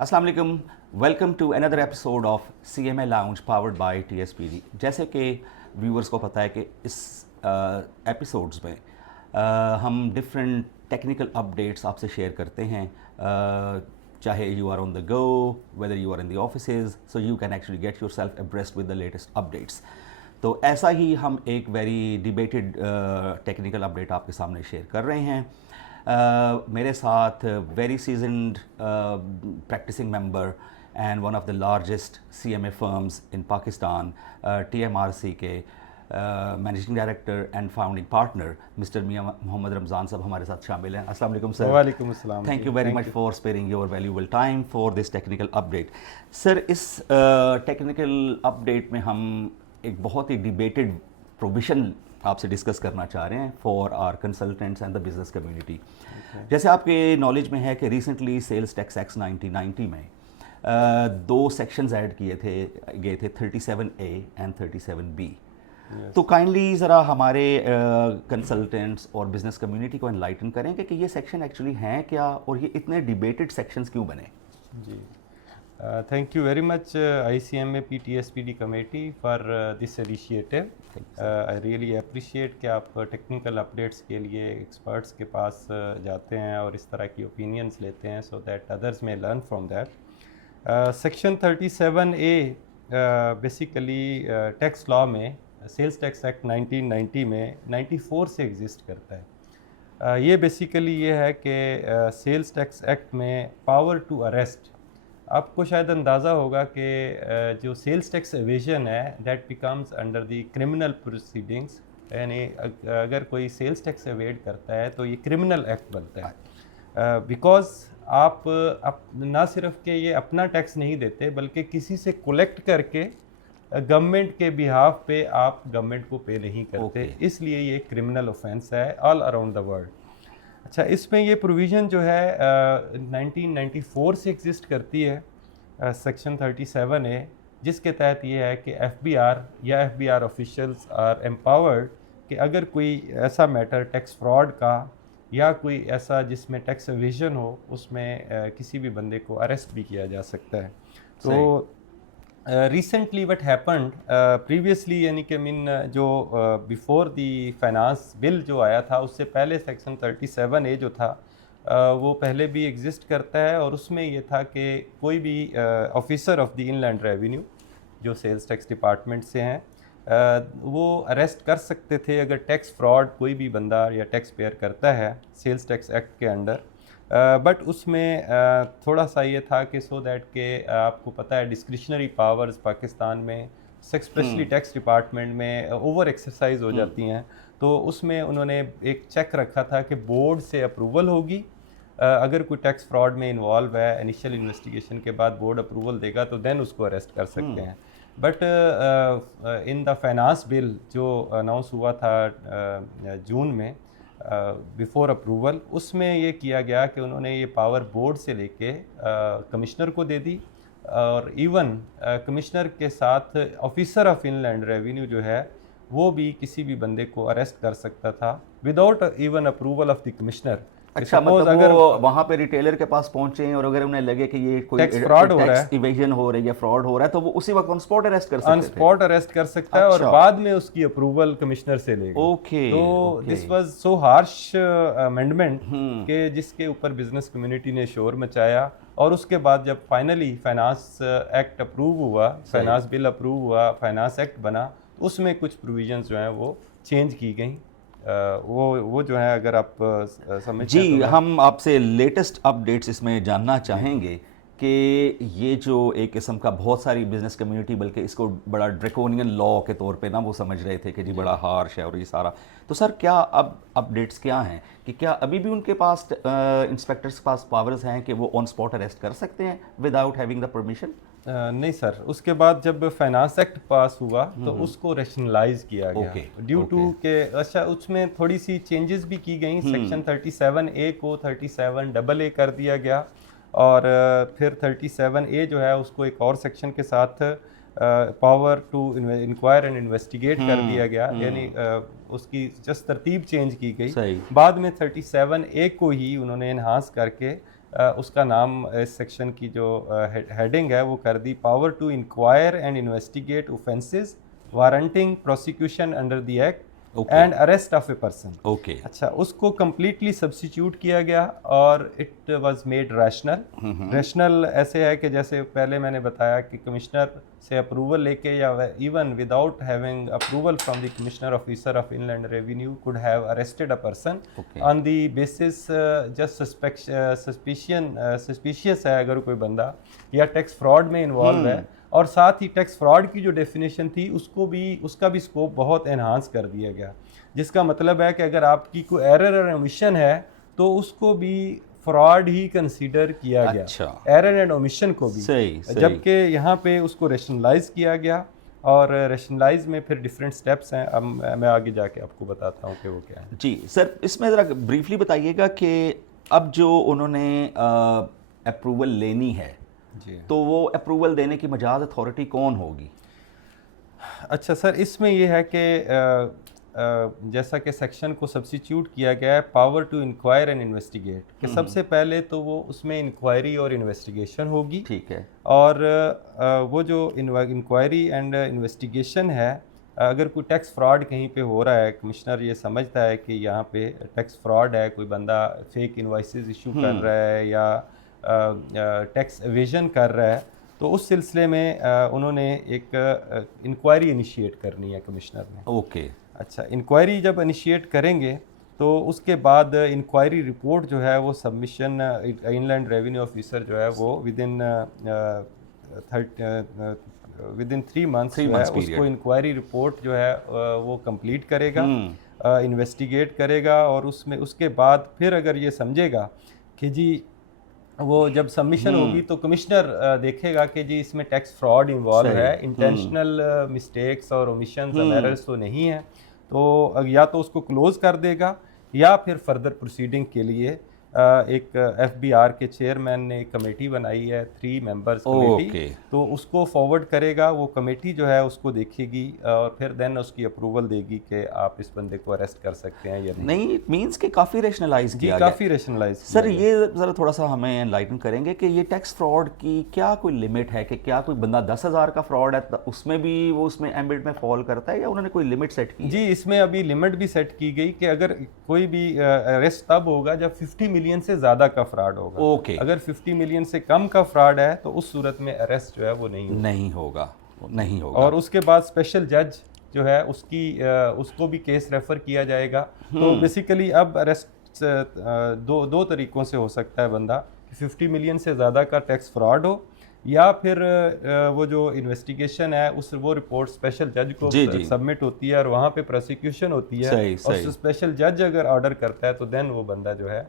अस्सलाम वालेकुम, welcome to another episode of CMA lounge powered by TSPD। जैसे कि व्यूअर्स को पता है कि इस एपिसोड्स में हम डिफरेंट टेक्निकल अपडेट्स आपसे शेयर करते हैं, चाहे you are on the go, whether you are in the offices, so you can actually get yourself abreast with the latest updates. तो ऐसा ही हम एक वेरी डिबेटेड टेक्निकल अपडेट आपके सामने शेयर कर रहे हैं। मेरे साथ very seasoned practicing member and one of the largest CMA firms in Pakistan, TMRC के managing director and founding partner mister Mian Muhammad Ramzan sahab हमारे साथ शामिल हैं। अस्सलाम वालेकुम सर। वालेकुम अस्सलाम। Thank you very much for sparing your valuable time for this technical update. Sir, इस टेक्निकल अपडेट में हम एक बहुत ही डिबेटेड प्रोविजन आपसे डिस्कस करना चाह रहे हैं for our consultants and the business community. जैसे आपके नॉलेज में है कि रिसेंटली सेल्स टैक्स एक्ट 1990 में दो सेक्शंस ऐड किए गए थे 37A एंड 37B। तो काइंडली ज़रा हमारे कंसल्टेंट्स और बिजनेस कम्युनिटी को एनलाइटन करेंगे कि ये सेक्शन एक्चुअली हैं क्या और ये इतने डिबेटेड सेक्शंस क्यों बने। जी, thank you very much ICMA PTSPD committee for this initiative. I really appreciate कि आप टेक्निकल अपडेट्स के लिए एक्सपर्ट्स के पास जाते हैं और इस तरह की ओपिनियंस लेते हैं सो दैट अदर्स में learn from that. Section 37A basically tax law में सेल्स टैक्स एक्ट 1990 में 94 से एग्जिस्ट करता है। ये बेसिकली ये है कि सेल्स टैक्स एक्ट में पावर टू अरेस्ट, आपको शायद अंदाज़ा होगा कि जो सेल्स टैक्स एवेजन है that becomes under the criminal proceedings, यानी अगर कोई सेल्स टैक्स एवेड करता है तो ये क्रिमिनल एक्ट बनता है। बिकॉज आप ना सिर्फ कि ये अपना टैक्स नहीं देते बल्कि किसी से कलेक्ट करके गवर्नमेंट के बिहाफ पे आप गवर्नमेंट को पे नहीं करते, इसलिए ये क्रिमिनल ऑफेंस है ऑल अराउंड द वर्ल्ड। अच्छा, इसमें ये प्रोविज़न जो है 1994 से एग्जिस्ट करती है, सेक्शन 37A, जिसके तहत ये है कि FBI या FBI ऑफिशियल्स आर एम्पावर्ड कि अगर कोई ऐसा मैटर टैक्स फ्रॉड का या कोई ऐसा जिसमें टैक्स एविजन हो उसमें किसी भी बंदे को अरेस्ट भी किया जा सकता है। तो रिसेंटली व्हाट हैपेंड प्रीवियसली, यानी कि मीन जो बिफोर दी फाइनेंस बिल जो आया था उससे पहले सेक्शन 37A जो था वो पहले भी एग्जिस्ट करता है और उसमें ये था कि कोई भी officer of the inland revenue जो सेल्स टैक्स डिपार्टमेंट से हैं वो अरेस्ट कर सकते थे अगर टैक्स फ्रॉड कोई भी बंदा या टैक्स पेयर करता है सेल्स टैक्स एक्ट के अंडर। बट उसमें थोड़ा सा ये था कि सो दैट के आपको पता है डिस्क्रिशनरी पावर्स पाकिस्तान में स्पेशली टैक्स डिपार्टमेंट में ओवर एक्सरसाइज हो जाती हैं, तो उसमें उन्होंने एक चेक रखा था कि बोर्ड से अप्रूवल होगी, अगर कोई टैक्स फ्रॉड में इन्वॉल्व है इनिशियल इन्वेस्टिगेशन के बाद बोर्ड अप्रूवल देगा तो देन उसको अरेस्ट कर सकते हैं। But in the finance bill जो अनाउंस हुआ था जून में बिफोर अप्रूवल, उसमें ये किया गया कि उन्होंने ये पावर बोर्ड से लेके कमिश्नर को दे दी और इवन कमिश्नर के साथ ऑफिसर ऑफ इनलैंड रेवेन्यू जो है वो भी किसी भी बंदे को अरेस्ट कर सकता था without even approval of the commissioner. अच्छा, मतलब अगर वो वहाँ पे रिटेलर के पास पहुंचे और अगर उन्हें लगे कि ये कोई टैक्स फ्रॉड हो रहा है, इवेजन हो रही है, फ्रॉड हो रहा है, तो वो उसी वक्त ऑन स्पॉट अरेस्ट कर सकते थे। ऑन स्पॉट अरेस्ट कर सकता है और बाद में उसकी अप्रूवल कमिश्नर से लेगा। ओके, तो this was so harsh amendment के जिसके ऊपर बिजनेस कम्युनिटी ने शोर मचाया और उसके बाद जब फाइनली फाइनेंस एक्ट अप्रूव हुआ, फाइनेंस बिल अप्रूव हुआ, फाइनेंस एक्ट बना, उसमें कुछ प्रोविजंस जो हैं वो चेंज की गई। वो जो है अगर आप समझ जी, हम आपसे लेटेस्ट अपडेट्स इसमें जानना चाहेंगे कि ये जो एक किस्म का बहुत सारी बिजनेस कम्युनिटी बल्कि इसको बड़ा ड्रैकोनियन लॉ के तौर पे ना वो समझ रहे थे कि जी बड़ा हार्श है और ये सारा, तो सर क्या अब अपडेट्स क्या हैं कि क्या अभी भी उनके पास इंस्पेक्टर्स के पास पावर्स हैं कि वो ऑन स्पॉट अरेस्ट कर सकते हैं विदाउट हैविंग द परमिशन? नहीं सर, उसके बाद जब फाइनेंस एक्ट पास हुआ तो उसको रैशनलाइज किया गया ड्यू टू के, अच्छा उसमें थोड़ी सी चेंजेस भी की गई। सेक्शन 37A को 37AA कर दिया गया और फिर 37A जो है उसको एक और सेक्शन के साथ power to inquire and investigate कर दिया गया, यानी उसकी जस्ट तरतीब चेंज की गई। बाद में 37A को ही उन्होंने इन्हांस करके उसका नाम इस सेक्शन की जो हेडिंग है वो कर दी power to inquire and investigate offences warranting prosecution under the act and arrest of a person. Okay, अच्छा, उसको कम्प्लीटली सब्स्टिट्यूट किया गया और it was made rational. Rational ऐसे है कि जैसे पहले मैंने बताया कि कमिश्नर से अप्रूवल लेके या even without having approval from the commissioner officer of inland revenue could have arrested a person on the basis just suspicious है अगर कोई बंदा या टैक्स फ्रॉड में इन्वॉल्व है। और साथ ही टैक्स फ्रॉड की जो डेफिनेशन थी उसका भी स्कोप बहुत एनहांस कर दिया गया, जिसका मतलब है कि अगर आपकी कोई एरर और ओमिशन है तो उसको भी फ्रॉड ही कंसीडर किया गया। अच्छा, एरर एंड ओमिशन को भी सही। जबकि यहाँ पे उसको रेशनलाइज किया गया और रेशनलाइज में फिर डिफरेंट स्टेप्स हैं। अब मैं आगे जाके आपको बताता हूँ कि वो क्या है। जी सर, इसमें ज़रा ब्रीफली बताइएगा कि अब जो उन्होंने अप्रूवल लेनी है जी, तो वो अप्रूवल देने की मजाज अथॉरिटी कौन होगी? अच्छा सर, इसमें ये है कि जैसा कि सेक्शन को सब्स्टिट्यूट किया गया है power to inquire and investigate, कि सबसे पहले तो वो उसमें इंक्वायरी और इन्वेस्टिगेशन होगी। ठीक है। और वो जो इंक्वायरी एंड इन्वेस्टिगेशन है, अगर कोई टैक्स फ्रॉड कहीं पे हो रहा है, कमिश्नर ये समझता है कि यहाँ पे टैक्स फ्रॉड है, कोई बंदा फेक इन्वाइसेस इशू कर रहा है या टैक्स एवेजन कर रहा है, तो उस सिलसिले में उन्होंने एक इंक्वायरी इनिशिएट करनी है कमिश्नर ने। ओके। अच्छा, इंक्वायरी जब इनिशिएट करेंगे तो उसके बाद इंक्वायरी रिपोर्ट जो है वो सबमिशन इनलैंड रेवेन्यू ऑफिसर जो है वो विद इन 3 मंथ्स जो है उसको इंक्वायरी रिपोर्ट जो है वो कंप्लीट करेगा, इन्वेस्टिगेट करेगा और उसके बाद फिर अगर ये समझेगा कि जी वो जब सबमिशन होगी तो कमिश्नर देखेगा कि जी इसमें टैक्स फ्रॉड इन्वॉल्व है, इंटेंशनल मिस्टेक्स और ओमिशंस और एरर्स तो नहीं है, तो या तो उसको क्लोज कर देगा या फिर फर्दर प्रोसीडिंग के लिए एक एफबीआर के चेयरमैन ने एक कमेटी बनाई है, 3 मेंबर्स कमेटी, तो उसको फॉरवर्ड करेगा। वो कमेटी जो है उसको देखेगी और फिर देन उसकी अप्रूवल देगी कि आप इस बंदे को अरेस्ट कर सकते हैं या नहीं। इट मींस कि काफ़ी रेशनलाइज किया गया। काफ़ी रेशनलाइज। सर ये ज़रा थोड़ा सा हमें एनलाइटन करेंगे कि ये टैक्स फ्रॉड की क्या कोई लिमिट है, कि क्या कोई बंदा 10,000 का फ्रॉड है तो उसमें भी वो उसमें एम्बिट में फॉल करता है, या उन्होंने कोई लिमिट सेट की? जी, इसमें अभी लिमिट भी सेट की गई कि अगर कोई भी अरेस्ट तब होगा जब 50 मिलियन से ज़्यादा का फ्रॉड होगा। ओके। अगर 50 मिलियन से कम का फ्रॉड है तो उस सूरत में अरेस्ट जो है वो नहीं होगा। और उसके बाद स्पेशल जज जो है उसको भी केस रेफर किया जाएगा। तो बेसिकली अब अरेस्ट दो तरीक़ों से हो सकता है बंदा, 50 मिलियन से ज़्यादा का टैक्स फ्रॉड हो या फिर वो जो इन्वेस्टिगेशन है वो रिपोर्ट स्पेशल जज को सबमिट होती है और वहाँ पे प्रोसिक्यूशन होती है। और स्पेशल जज अगर ऑर्डर करता है तो देन वो बंदा जो है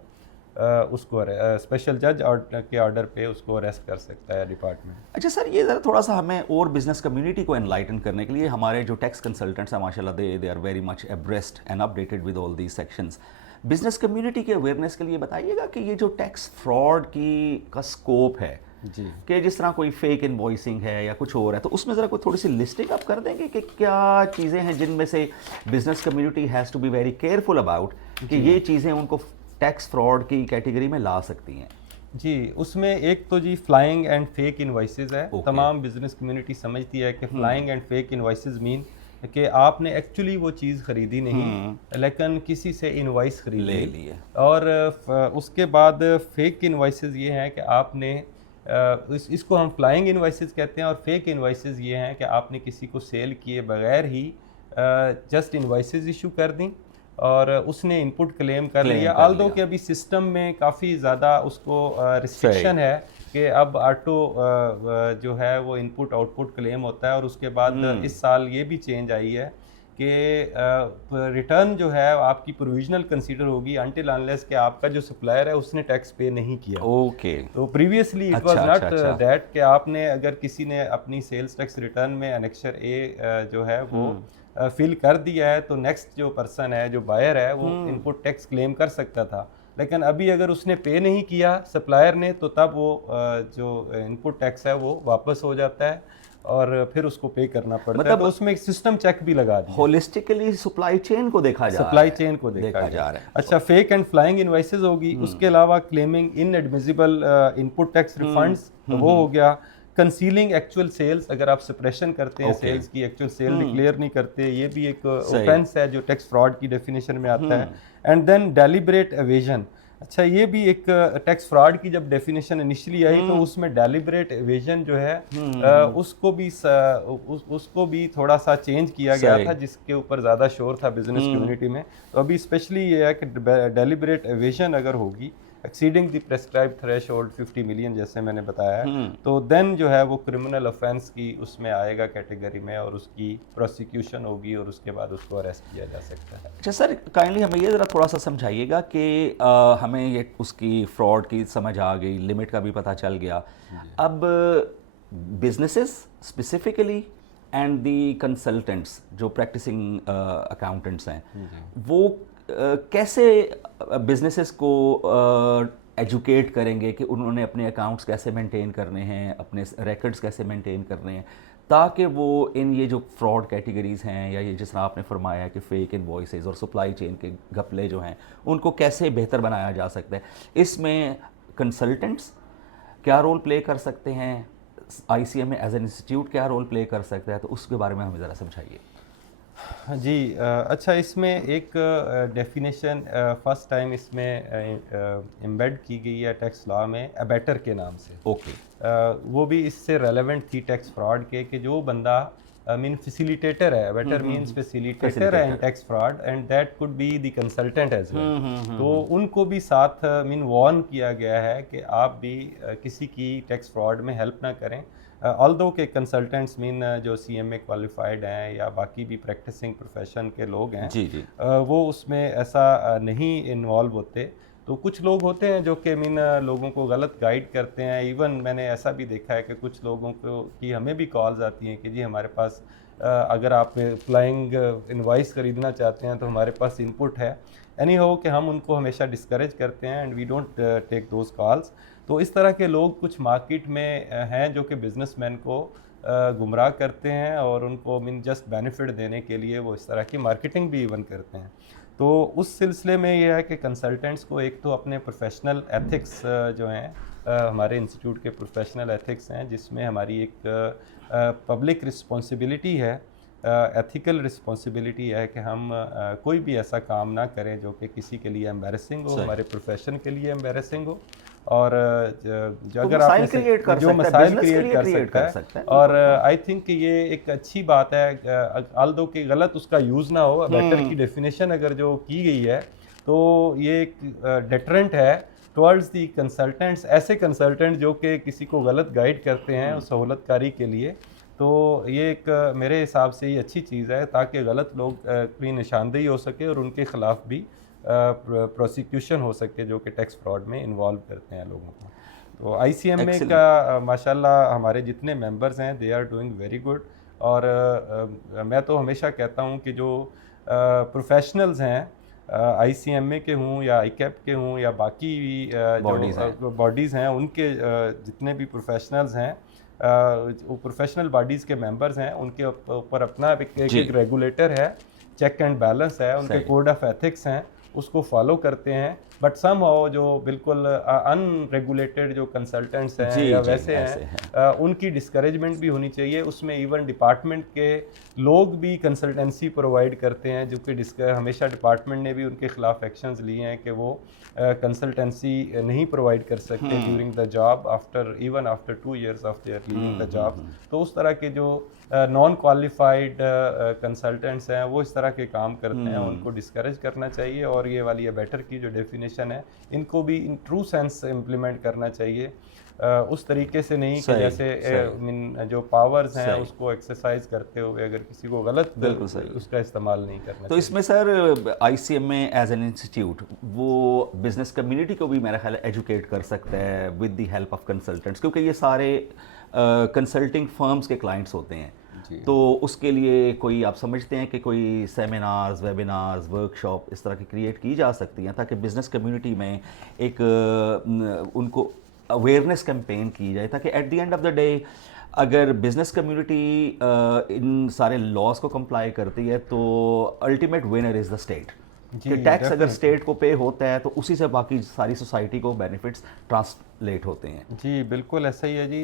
उसको स्पेशल जज के ऑर्डर पे उसको अरेस्ट कर सकता है डिपार्टमेंट। अच्छा सर, ये ज़रा थोड़ा सा हमें और बिजनेस कम्युनिटी को एनलाइटन करने के लिए, हमारे जो टैक्स कंसल्टेंट्स हैं माशाल्लाह they are very much abreast and updated with all these sections. Business community के अवेयरनेस के लिए बताइएगा कि ये जो टैक्स फ्रॉड का स्कोप है जी, कि जिस तरह कोई फेक इनवॉइसिंग है या कुछ और है, तो उसमें ज़रा कोई थोड़ी सी लिस्टिंग आप कर देंगे कि क्या चीज़ें हैं जिनमें से business community has to be very careful about कि ये चीज़ें उनको टैक्स फ्रॉड की कैटेगरी में ला सकती हैं? जी, उसमें एक तो जी फ्लाइंग एंड फेक इनवॉइसेस है। तमाम बिजनेस कम्युनिटी समझती है कि flying and fake invoices mean कि आपने एक्चुअली वो चीज़ खरीदी नहीं लेकिन किसी से इनवॉइस खरीद ले ली। और उसके बाद फेक इनवॉइसेस ये हैं कि आपने इसको हम फ्लाइंग इनवॉइसेस कहते हैं, और फेक इनवॉइसेस ये हैं कि आपने किसी को सेल किए बगैर ही जस्ट इनवॉइसेस इशू कर दी और उसने इनपुट क्लेम कर लिया। आल्दो कि अभी सिस्टम में काफ़ी ज़्यादा उसको रिस्ट्रिक्शन है कि अब ऑटो जो है वो इनपुट आउटपुट क्लेम होता है। और उसके बाद इस साल ये भी चेंज आई है कि रिटर्न जो है आपकी प्रोविजनल कंसीडर होगी अनटिल अनलेस कि आपका जो सप्लायर है उसने टैक्स पे नहीं किया। ओके। तो previously it was not that कि आपने अगर किसी ने अपनी सेल्स टैक्स रिटर्न में एनेक्सर ए जो है वो फिल कर दिया है तो नेक्स्ट जो पर्सन है, जो बायर है, वो इनपुट टैक्स क्लेम कर सकता था। लेकिन अभी अगर उसने पे नहीं किया सप्लायर ने तो तब वो जो इनपुट टैक्स है वो वापस हो जाता है और फिर उसको पे करना पड़ता है, मतलब तो उसमें एक सिस्टम चेक भी लगा दिया, होलिस्टिकली सप्लाई चेन को देखा जा सप्लाई रहा है, चेन को देखा जा गया। रहा है। अच्छा, फेक एंड फ्लाइंग इनवाइसेस होगी, उसके अलावा claiming inadmissible input tax refunds, वो हो गया। कंसीलिंग एक्चुअल सेल्स, अगर आप सप्रेशन करते हैं Okay. सेल्स की, एक्चुअल सेल डिक्लेयर नहीं करते, ये भी एक सही। ऑफेंस है जो टैक्स फ्रॉड की डेफिनेशन में आता है। एंड देन डेलिब्रेट एवेजन, अच्छा ये भी एक टैक्स फ्रॉड की जब डेफिनेशन इनिशियली आई तो उसमें डेलिब्रेट एवेजन जो है उसको भी थोड़ा सा चेंज किया गया सही। था, जिसके ऊपर ज़्यादा शोर था बिजनेस कम्युनिटी में। तो अभी स्पेशली ये है कि डेलिब्रेट एवेजन अगर होगी exceeding the prescribe threshold 50 million जैसे मैंने बताया है, तो देन जो है वो क्रिमिनल ऑफेंस की उसमें आएगा कैटेगरी में, और उसकी प्रोसिक्यूशन होगी और उसके बाद उसको अरेस्ट किया जा सकता है। अच्छा सर, काइंडली हमें ये ज़रा थोड़ा सा समझाइएगा कि हमें ये उसकी फ्रॉड की समझ आ गई, लिमिट का भी पता चल गया। अब businesses specifically and the consultants जो प्रैक्टिसिंग अकाउंटेंट्स हैं, वो कैसे बिजनेसेस को एजुकेट करेंगे कि उन्होंने अपने अकाउंट्स कैसे मेंटेन करने हैं, अपने रिकॉर्ड्स कैसे मेंटेन करने हैं, ताकि वो इन ये जो फ्रॉड कैटेगरीज़ हैं या ये जिस तरह आपने फरमाया कि फ़ेक इनवॉइसेस और सप्लाई चेन के घपले जो हैं उनको कैसे बेहतर बनाया जा सकता है। इसमें कंसल्टेंट्स क्या रोल प्ले कर सकते हैं, ICMA एज एन इंस्टीट्यूट क्या रोल प्ले कर सकता है, तो उसके बारे में हमें ज़रा समझाइए। जी, अच्छा इसमें एक डेफिनेशन फर्स्ट टाइम इसमें एम्बेड की गई है टैक्स लॉ में अबैटर के नाम से। ओके। वो भी इससे रेलेवेंट थी टैक्स फ्रॉड के, कि जो बंदा मीन फैसिलिटेटर है, अबैटर मीन्स फैसिलिटेटर है in tax fraud, and that could be the consultant as well. तो उनको भी साथ मीन वार्न किया गया है कि आप भी किसी की टैक्स फ्रॉड में हेल्प ना करें। ऑल्दो के कंसल्टेंट्स मीन जो CMA क्वालिफाइड हैं या बाकी भी प्रैक्टिसिंग प्रोफेशन के लोग हैं, जी जी। वो उसमें ऐसा नहीं इन्वॉल्व होते। तो कुछ लोग होते हैं जो कि मीन लोगों को गलत गाइड करते हैं। इवन मैंने ऐसा भी देखा है कि कुछ लोगों को की हमें भी कॉल्स आती हैं कि जी हमारे पास अगर आप फ्लाइंग इनवॉइस खरीदना चाहते हैं तो हमारे पास इनपुट है। एनी हो कि हम उनको हमेशा डिस्करेज करते हैं and we don't take those calls. तो इस तरह के लोग कुछ मार्केट में हैं जो कि बिजनेसमैन को गुमराह करते हैं और उनको मीन जस्ट बेनिफिट देने के लिए वो इस तरह की मार्केटिंग भी इवन करते हैं। तो उस सिलसिले में ये है कि कंसल्टेंट्स को एक तो अपने प्रोफेशनल एथिक्स जो हैं, हमारे इंस्टीट्यूट के प्रोफेशनल एथिक्स हैं जिसमें हमारी एक पब्लिक रिस्पॉन्सिबिलिटी है, एथिकल रिस्पॉन्सिबिलिटी है कि हम कोई भी ऐसा काम ना करें जो कि किसी के लिए एम्बैरेसिंग हो, हमारे प्रोफेशन के लिए एम्बैरेसिंग हो, और जो अगर आप जो मसाइल क्रिएट कर सकता है। और आई थिंक ये एक अच्छी बात है, आल्दो कि गलत उसका यूज़ ना हो। बेटर की डेफिनेशन अगर जो की गई है तो ये एक डेटरेंट है टुवर्ड्स दी कंसल्टेंट्स, ऐसे कंसल्टेंट जो कि किसी को गलत गाइड करते हैं उस सहूलतकारी के लिए। तो ये एक मेरे हिसाब से ये अच्छी चीज़ है ताकि गलत लोग की निशानदेही हो सके और उनके ख़िलाफ़ भी प्रोसिक्यूशन हो सके जो कि टैक्स फ्रॉड में इन्वॉल्व करते हैं लोगों को। तो ICMA का माशाल्लाह हमारे जितने मेंबर्स हैं they are doing very good. और मैं तो हमेशा कहता हूँ कि जो प्रोफेशनल्स हैं ICMA के हों या ICAP के हों या बाकी जो बॉडीज़ हैं, उनके जितने भी प्रोफेशनल्स हैं, वो प्रोफेशनल बॉडीज़ के मेंबर्स हैं, उनके ऊपर अपना एक रेगुलेटर है, चेक एंड बैलेंस है, उनके कोड ऑफ एथिक्स हैं, उसको फॉलो करते हैं। बट सम जो बिल्कुल अनरेगुलेटेड जो कंसल्टेंट्स हैं या वैसे हैं, उनकी डिस्करेजमेंट भी होनी चाहिए। उसमें इवन डिपार्टमेंट के लोग भी कंसल्टेंसी प्रोवाइड करते हैं, जो कि हमेशा डिपार्टमेंट ने भी उनके खिलाफ एक्शंस लिए हैं कि वो कंसल्टेंसी नहीं प्रोवाइड कर सकते during the job even after 2 years of their leaving the job. तो उस तरह के जो नॉन क्वालिफाइड कंसल्टेंट्स हैं वो इस तरह के काम करते हैं, उनको डिस्करेज करना चाहिए। और ये वाली बेटर की जो डेफिनेशन है इनको भी इन ट्रू सेंस इम्प्लीमेंट करना चाहिए, उस तरीके से नहीं कि जैसे जो पावर्स हैं उसको एक्सरसाइज करते हुए अगर किसी को गलत उसका इस्तेमाल नहीं करना। तो इसमें sir ICMA as an institute वो बिजनेस कम्युनिटी को भी मेरा ख्याल एजुकेट कर सकता है with the help of consultants, क्योंकि ये सारे कंसल्टिंग फर्म्स के क्लाइंट्स होते हैं। तो उसके लिए कोई आप समझते हैं कि कोई सेमिनार्स, वेबिनार्स, वर्कशॉप इस तरह की क्रिएट की जा सकती हैं ताकि बिज़नेस कम्युनिटी में एक उनको अवेयरनेस कैंपेन की जाए, ताकि at the end of the day अगर बिजनेस कम्युनिटी इन सारे लॉज को कंप्लाई करती है तो ultimate winner is the state. जी, कि टैक्स अगर definitely। स्टेट को पे होता है तो उसी से बाकी सारी सोसाइटी को बेनिफिट्स ट्रांसलेट होते हैं। जी, बिल्कुल ऐसा ही है जी।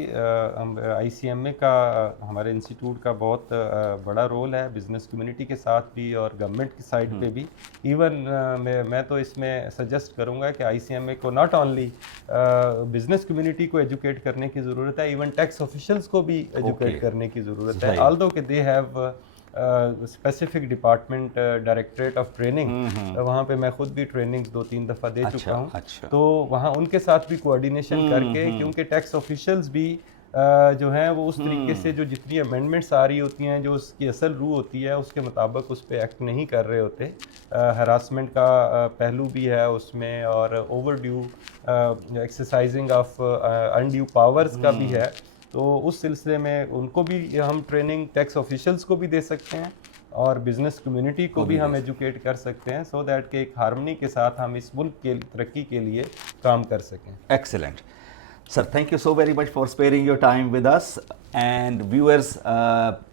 हम आईसीएमए का हमारे इंस्टीट्यूट का बहुत बड़ा रोल है बिज़नेस कम्युनिटी के साथ भी और गवर्नमेंट की साइड पे भी। इवन मैं तो इसमें सजेस्ट करूंगा कि आईसीएमए को नॉट ओनली बिज़नेस कम्युनिटी को एजुकेट करने की ज़रूरत है, इवन टैक्स ऑफिशियल्स को भी एजुकेट Okay। करने की ज़रूरत है। Right। ऑल्दो कि they have specific department directorate of training, वहाँ पे मैं खुद भी ट्रेनिंग 2-3 दफ़ा दे अच्छा, चुका हूँ। अच्छा। तो वहाँ उनके साथ भी कोऑर्डिनेशन करके, क्योंकि टैक्स ऑफिशियल्स भी जो हैं वो उस तरीके से जो जितनी अमेंडमेंट्स आ रही होती हैं, जो उसकी असल रूह होती है उसके मुताबिक उस पर एक्ट नहीं कर रहे होते। हरासमेंट का पहलू भी है उसमें, और over due exercising of undue powers का भी है। तो उस सिलसिले में उनको भी हम ट्रेनिंग टैक्स ऑफिशियल्स को भी दे सकते हैं और बिज़नेस कम्युनिटी को भी हम एजुकेट कर सकते हैं, सो दैट कि एक हार्मनी के साथ हम इस मुल्क के तरक्की के लिए काम कर सकें। Excellent. Sir, thank you so very much for sparing your time with us. And viewers,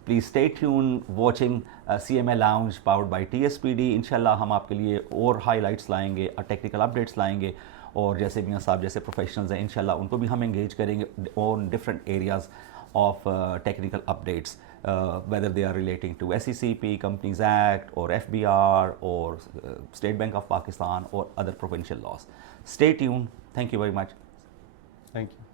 please stay tuned watching CMA Lounge powered by TSPD. इंशाल्लाह हम आपके लिए और हाईलाइट्स लाएंगे और टेक्निकल अपडेट्स लाएंगे, और जैसे मियाँ साहब जैसे प्रोफेशनल्स हैं इंशाल्लाह उनको भी हम एंगेज करेंगे on different areas of technical updates, whether they are relating to SECP, Companies Act, or FBR, or State Bank of Pakistan, or other provincial laws. Stay tuned. Thank you very much. Thank you.